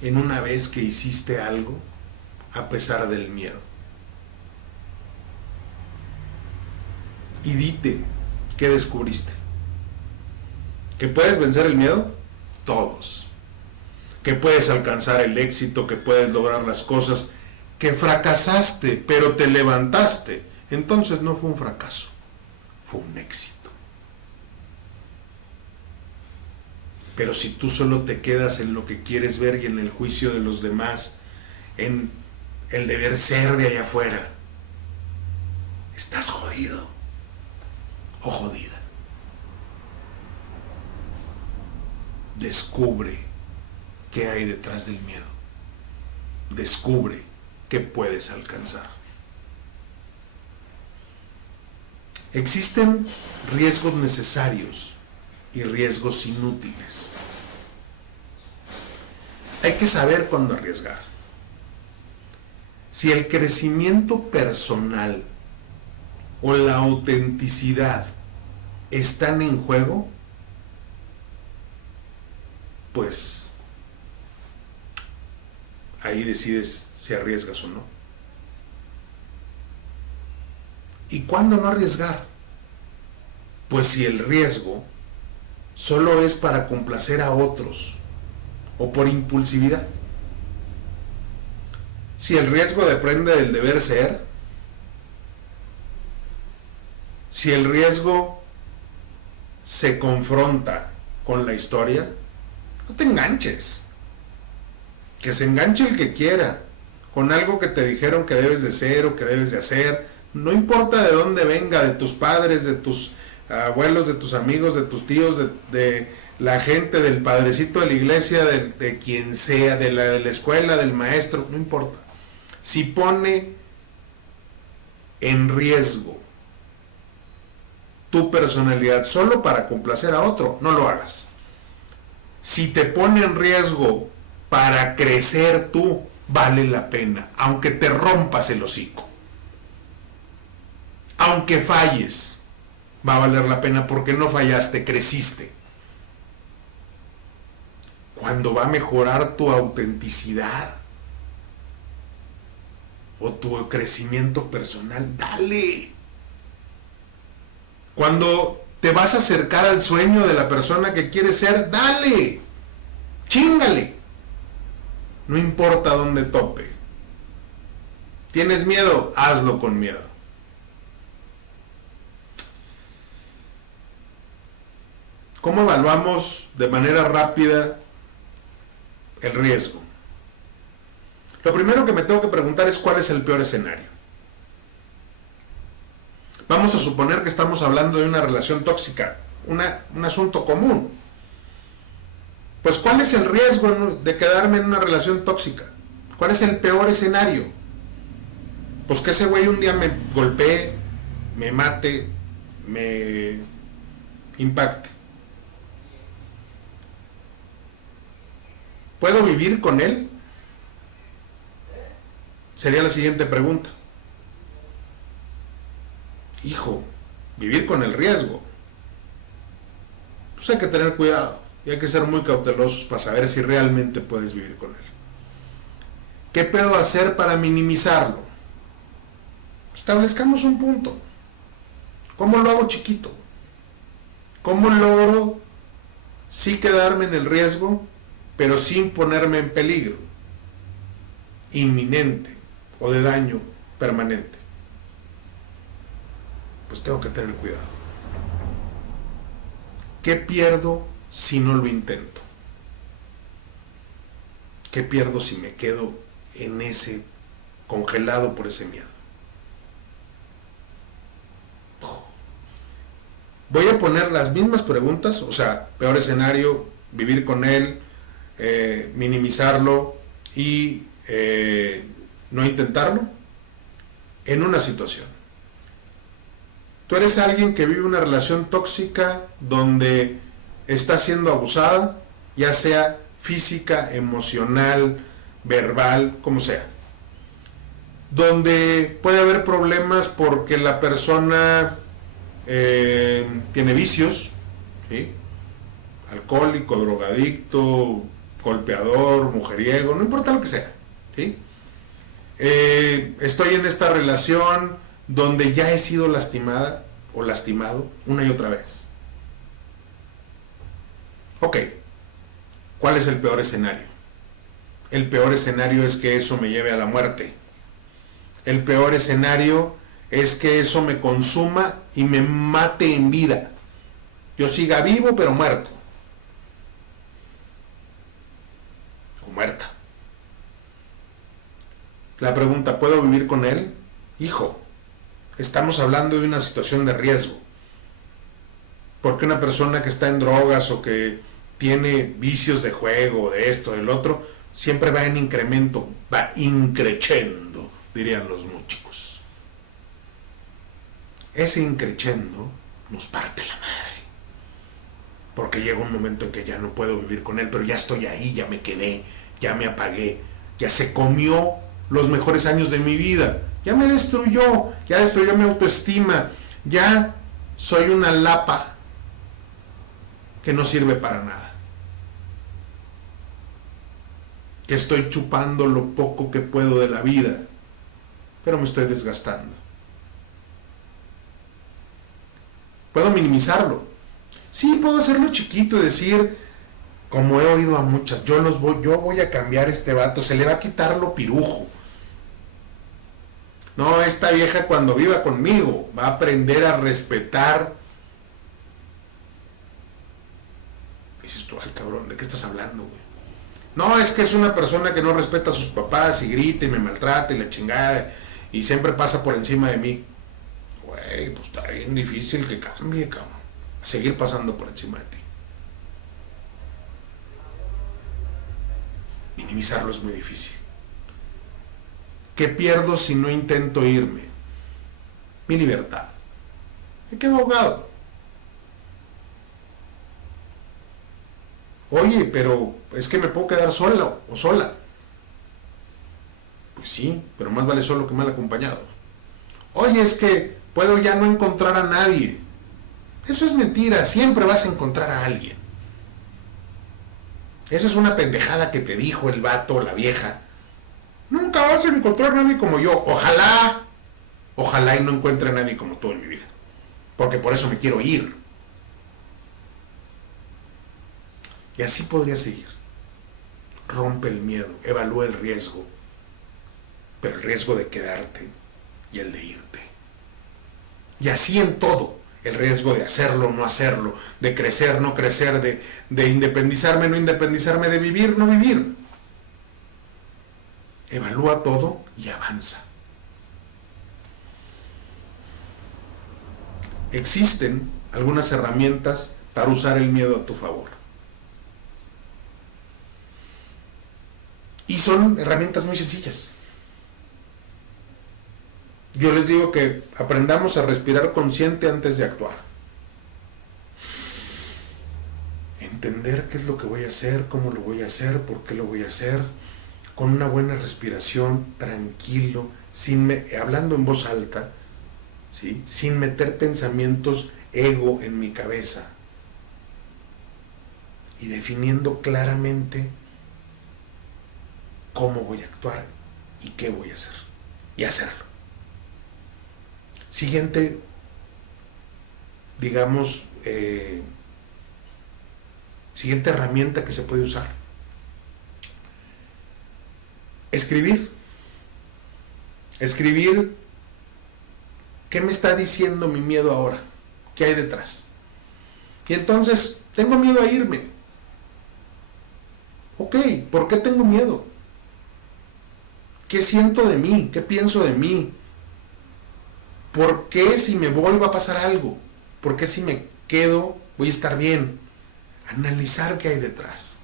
en una vez que hiciste algo a pesar del miedo. Y dite qué descubriste. ¿Que puedes vencer el miedo? Todos. Que puedes alcanzar el éxito, que puedes lograr las cosas, que fracasaste, pero te levantaste. Entonces no fue un fracaso, fue un éxito. Pero si tú solo te quedas en lo que quieres ver y en el juicio de los demás, en el deber ser de allá afuera, estás jodido o jodida. Descubre qué hay detrás del miedo. Descubre qué puedes alcanzar. Existen riesgos necesarios y riesgos inútiles. Hay que saber cuándo arriesgar. Si el crecimiento personal o la autenticidad están en juego, pues ahí decides si arriesgas o no. ¿Y cuándo no arriesgar? Pues si el riesgo solo es para complacer a otros o por impulsividad. Si el riesgo depende del deber ser, si el riesgo se confronta con la historia, no te enganches. Que se enganche el que quiera con algo que te dijeron que debes de ser o que debes de hacer. No importa de dónde venga, de tus padres, de tus abuelos, de tus amigos, de tus tíos, de la gente, del padrecito de la iglesia, de quien sea, de la escuela, del maestro, no importa. Si pone en riesgo tu personalidad solo para complacer a otro, no lo hagas. Si te pone en riesgo para crecer tú, vale la pena, aunque te rompas el hocico. Aunque falles, va a valer la pena porque no fallaste, creciste. Cuando va a mejorar tu autenticidad o tu crecimiento personal, dale. Cuando te vas a acercar al sueño de la persona que quieres ser, dale. Chíngale. No importa dónde tope. ¿Tienes miedo? Hazlo con miedo. ¿Cómo evaluamos de manera rápida el riesgo? Lo primero que me tengo que preguntar es cuál es el peor escenario. Vamos a suponer que estamos hablando de una relación tóxica, un asunto común. Pues ¿cuál es el riesgo de quedarme en una relación tóxica? ¿Cuál es el peor escenario? Pues que ese güey un día me golpee, me mate, me impacte. ¿Puedo vivir con él? Sería la siguiente pregunta. Hijo, vivir con el riesgo. Pues hay que tener cuidado y hay que ser muy cautelosos para saber si realmente puedes vivir con él. ¿Qué puedo hacer para minimizarlo? Establezcamos un punto. ¿Cómo lo hago chiquito? ¿Cómo logro sí quedarme en el riesgo, pero sin ponerme en peligro inminente o de daño permanente? Pues tengo que tener cuidado. ¿Qué pierdo si no lo intento? ¿Qué pierdo si me quedo en ese congelado por ese miedo? Voy a poner las mismas preguntas, o sea, peor escenario, vivir con él, minimizarlo y no intentarlo, en una situación. Tú eres alguien que vive una relación tóxica donde está siendo abusada, ya sea física, emocional, verbal, como sea. Donde puede haber problemas porque la persona tiene vicios, ¿sí? Alcohólico, drogadicto, golpeador, mujeriego, no importa lo que sea, ¿sí? Estoy en esta relación donde ya he sido lastimada o lastimado una y otra vez. Ok, ¿cuál es el peor escenario? El peor escenario es que eso me lleve a la muerte. El peor escenario es que eso me consuma y me mate en vida. Yo siga vivo pero muerto. O muerta. La pregunta, ¿puedo vivir con él? Hijo, estamos hablando de una situación de riesgo. Porque una persona que está en drogas o que tiene vicios de juego, de esto, del otro, siempre va en incremento, va increchendo, dirían los músicos. Ese increchendo nos parte la madre. Porque llega un momento en que ya no puedo vivir con él, pero ya estoy ahí, ya me quedé, ya me apagué, ya se comió los mejores años de mi vida, ya me destruyó, ya destruyó mi autoestima, ya soy una lapa que no sirve para nada. Que estoy chupando lo poco que puedo de la vida, pero me estoy desgastando. Puedo minimizarlo. Sí, puedo hacerlo chiquito y decir, como he oído a muchas, yo voy a cambiar este vato, se le va a quitar lo pirujo. No, esta vieja cuando viva conmigo va a aprender a respetar. Y dices tú, ay cabrón, ¿de qué estás hablando, güey? No, es que es una persona que no respeta a sus papás y grita y me maltrata y la chingada y siempre pasa por encima de mí. Güey, pues está bien difícil que cambie, cabrón. A seguir pasando por encima de ti. Minimizarlo es muy difícil. ¿Qué pierdo si no intento irme? Mi libertad. Me quedo ahogado. Oye, pero es que me puedo quedar sola o sola. Pues sí, pero más vale solo que mal acompañado. Oye, es que puedo ya no encontrar a nadie. Eso es mentira, siempre vas a encontrar a alguien. Esa es una pendejada que te dijo el vato o la vieja. Nunca vas a encontrar a nadie como yo. Ojalá y no encuentre a nadie como tú en mi vida. Porque por eso me quiero ir. Y así podría seguir. Rompe el miedo, evalúa el riesgo. Pero el riesgo de quedarte y el de irte. Y así en todo. El riesgo de hacerlo o no hacerlo, de crecer, no crecer, de independizarme, no independizarme, de vivir, no vivir. Evalúa todo y avanza. Existen algunas herramientas para usar el miedo a tu favor. Y son herramientas muy sencillas. Yo les digo que aprendamos a respirar consciente antes de actuar. Entender qué es lo que voy a hacer, cómo lo voy a hacer, por qué lo voy a hacer, con una buena respiración, tranquilo, hablando en voz alta, ¿sí? Sin meter pensamientos ego en mi cabeza. Y definiendo claramente cómo voy a actuar y qué voy a hacer. Y hacerlo. Siguiente, digamos, siguiente herramienta que se puede usar. Escribir. Escribir, ¿qué me está diciendo mi miedo ahora? ¿Qué hay detrás? Y entonces, tengo miedo a irme. Ok, ¿por qué tengo miedo? ¿Qué siento de mí? ¿Qué pienso de mí? ¿Por qué si me voy va a pasar algo? ¿Por qué si me quedo voy a estar bien? Analizar qué hay detrás.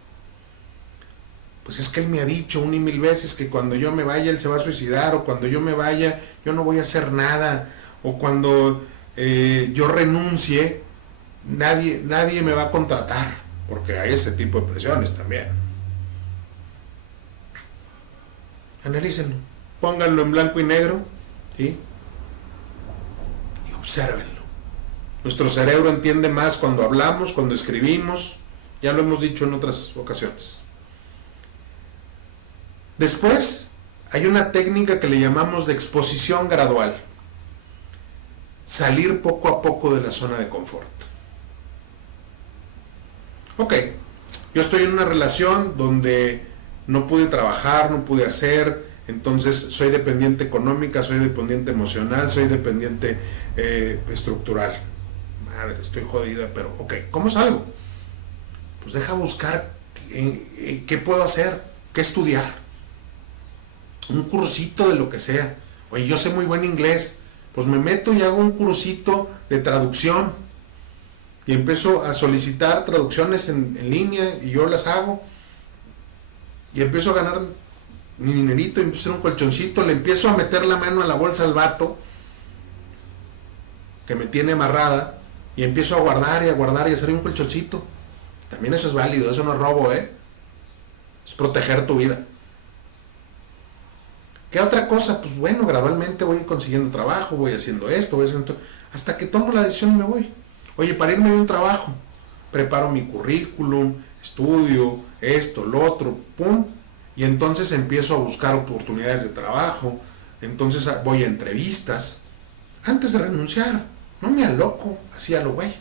Pues es que él me ha dicho 1,000 veces que cuando yo me vaya él se va a suicidar, o cuando yo me vaya yo no voy a hacer nada, o cuando yo renuncie nadie me va a contratar, porque hay ese tipo de presiones también. Analícenlo, pónganlo en blanco y negro, ¿sí? Obsérvenlo. Nuestro cerebro entiende más cuando hablamos, cuando escribimos. Ya lo hemos dicho en otras ocasiones. Después, hay una técnica que le llamamos de exposición gradual. Salir poco a poco de la zona de confort. Ok, yo estoy en una relación donde no pude trabajar, no pude hacer, entonces soy dependiente económica, soy dependiente emocional, soy dependiente estructural. Madre, estoy jodida, pero ok, ¿cómo salgo? Pues deja buscar qué puedo hacer, qué estudiar. Un cursito de lo que sea. Oye, yo sé muy buen inglés, pues me meto y hago un cursito de traducción. Y empiezo a solicitar traducciones en línea y yo las hago. Y empiezo a ganar mi dinerito, y empiezo a hacer un colchoncito, le empiezo a meter la mano a la bolsa al vato que me tiene amarrada, y empiezo a guardar y hacer un colchoncito. También eso es válido, eso no es robo, es proteger tu vida. ¿Qué otra cosa? Pues bueno, gradualmente voy consiguiendo trabajo, voy haciendo esto, hasta que tomo la decisión y me voy. Oye, para irme de un trabajo, preparo mi currículum, estudio, esto, lo otro, pum, y entonces empiezo a buscar oportunidades de trabajo, entonces voy a entrevistas, antes de renunciar. No me aloco así a lo güey.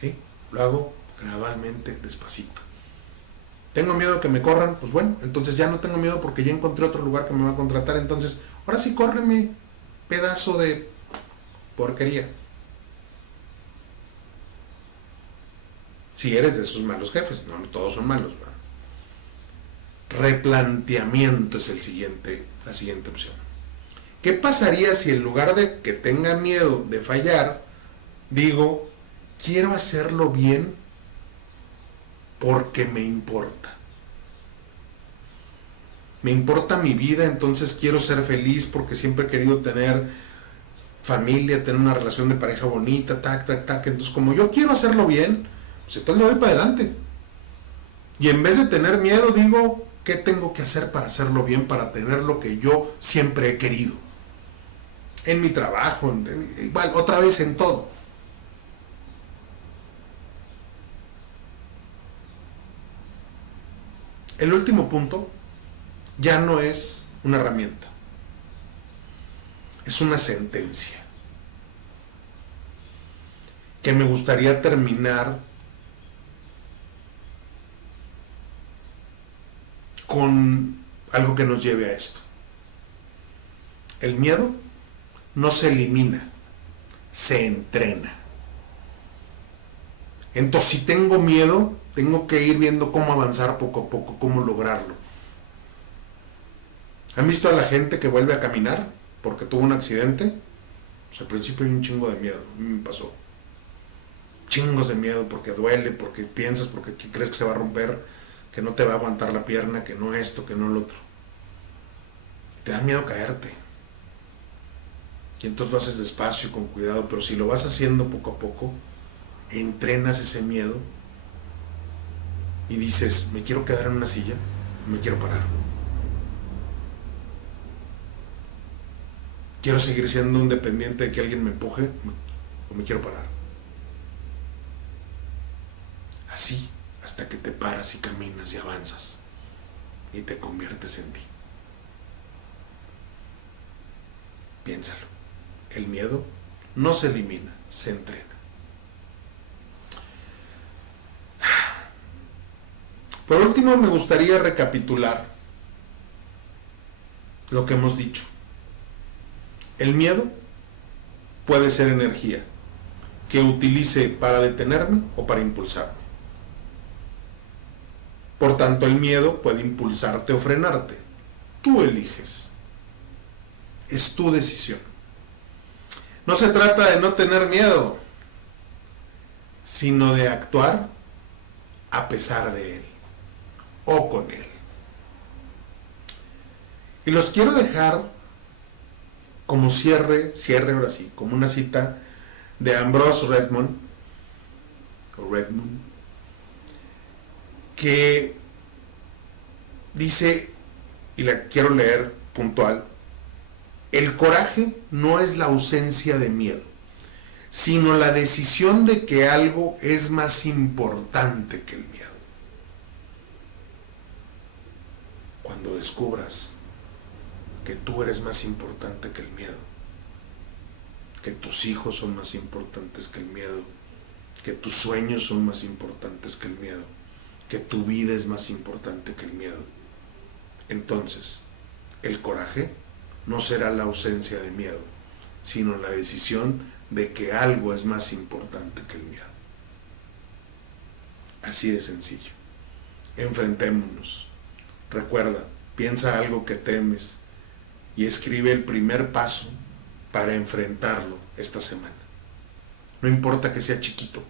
¿Sí? Lo hago gradualmente, despacito. ¿Tengo miedo de que me corran? Pues bueno, entonces ya no tengo miedo porque ya encontré otro lugar que me va a contratar. Entonces, ahora sí, córreme, pedazo de porquería. Si eres de esos malos jefes, no todos son malos, ¿verdad? Replanteamiento es la siguiente opción. ¿Qué pasaría si en lugar de que tenga miedo de fallar, digo, quiero hacerlo bien porque me importa? Me importa mi vida, entonces quiero ser feliz porque siempre he querido tener familia, tener una relación de pareja bonita, tac, tac, tac. Entonces, como yo quiero hacerlo bien, pues entonces le voy para adelante. Y en vez de tener miedo, digo, ¿qué tengo que hacer para hacerlo bien, para tener lo que yo siempre he querido? En mi trabajo, igual, otra vez en todo. El último punto ya no es una herramienta, es una sentencia que me gustaría terminar con algo que nos lleve a esto. El miedo no se elimina, se entrena. Entonces, si tengo miedo, tengo que ir viendo cómo avanzar poco a poco, cómo lograrlo. ¿Han visto a la gente que vuelve a caminar porque tuvo un accidente? Pues al principio hay un chingo de miedo, a mí me pasó. Chingos de miedo porque duele, porque piensas, porque crees que se va a romper, que no te va a aguantar la pierna, que no esto, que no lo otro. Te da miedo caerte. Y entonces lo haces despacio, con cuidado, pero si lo vas haciendo poco a poco, entrenas ese miedo y dices, me quiero quedar en una silla, me quiero parar. Quiero seguir siendo un dependiente de que alguien me empuje o me quiero parar. Así, hasta que te paras y caminas y avanzas y te conviertes en ti. Piénsalo. El miedo no se elimina, se entrena. Por último, me gustaría recapitular lo que hemos dicho. El miedo puede ser energía que utilice para detenerme o para impulsarme. Por tanto, el miedo puede impulsarte o frenarte. Tú eliges. Es tu decisión. No se trata de no tener miedo, sino de actuar a pesar de él o con él. Y los quiero dejar como cierre ahora sí, como una cita de Ambrose Redmond, que dice, y la quiero leer puntual: el coraje no es la ausencia de miedo, sino la decisión de que algo es más importante que el miedo. Cuando descubras que tú eres más importante que el miedo, que tus hijos son más importantes que el miedo, que tus sueños son más importantes que el miedo, que tu vida es más importante que el miedo, entonces el coraje no será la ausencia de miedo, sino la decisión de que algo es más importante que el miedo. Así de sencillo. Enfrentémonos. Recuerda, piensa algo que temes y escribe el primer paso para enfrentarlo esta semana. No importa que sea chiquito,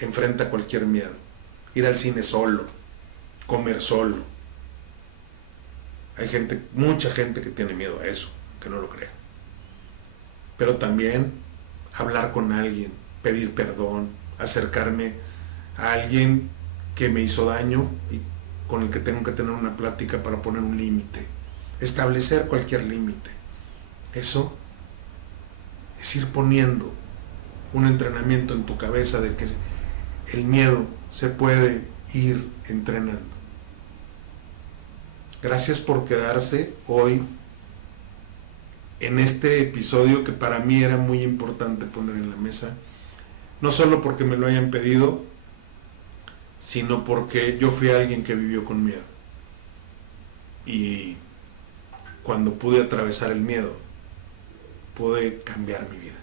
enfrenta cualquier miedo. Ir al cine solo, comer solo. Hay gente, mucha gente que tiene miedo a eso, que no lo crea. Pero también hablar con alguien, pedir perdón, acercarme a alguien que me hizo daño y con el que tengo que tener una plática para poner un límite, establecer cualquier límite. Eso es ir poniendo un entrenamiento en tu cabeza de que el miedo se puede ir entrenando. Gracias por quedarse hoy en este episodio que para mí era muy importante poner en la mesa, no solo porque me lo hayan pedido, sino porque yo fui alguien que vivió con miedo. Y cuando pude atravesar el miedo, pude cambiar mi vida.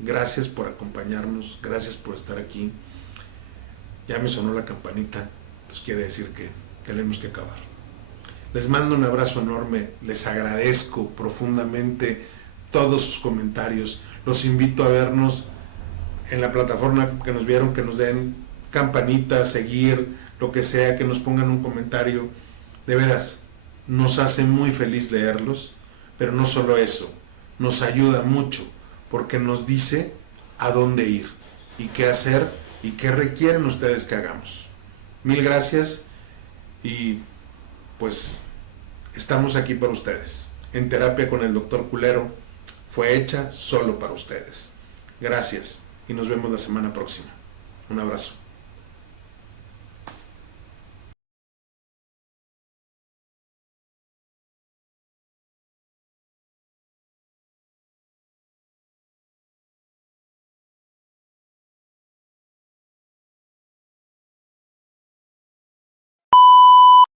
Gracias por acompañarnos, gracias por estar aquí. Ya me sonó la campanita, entonces quiere decir que tenemos que acabar. Les mando un abrazo enorme, les agradezco profundamente todos sus comentarios. Los invito a vernos en la plataforma que nos vieron, que nos den campanita, seguir, lo que sea, que nos pongan un comentario. De veras, nos hace muy feliz leerlos, pero no solo eso, nos ayuda mucho porque nos dice a dónde ir y qué hacer y qué requieren ustedes que hagamos. Mil gracias y pues estamos aquí para ustedes. En Terapia con el Dr. Culero fue hecha solo para ustedes. Gracias y nos vemos la semana próxima. Un abrazo.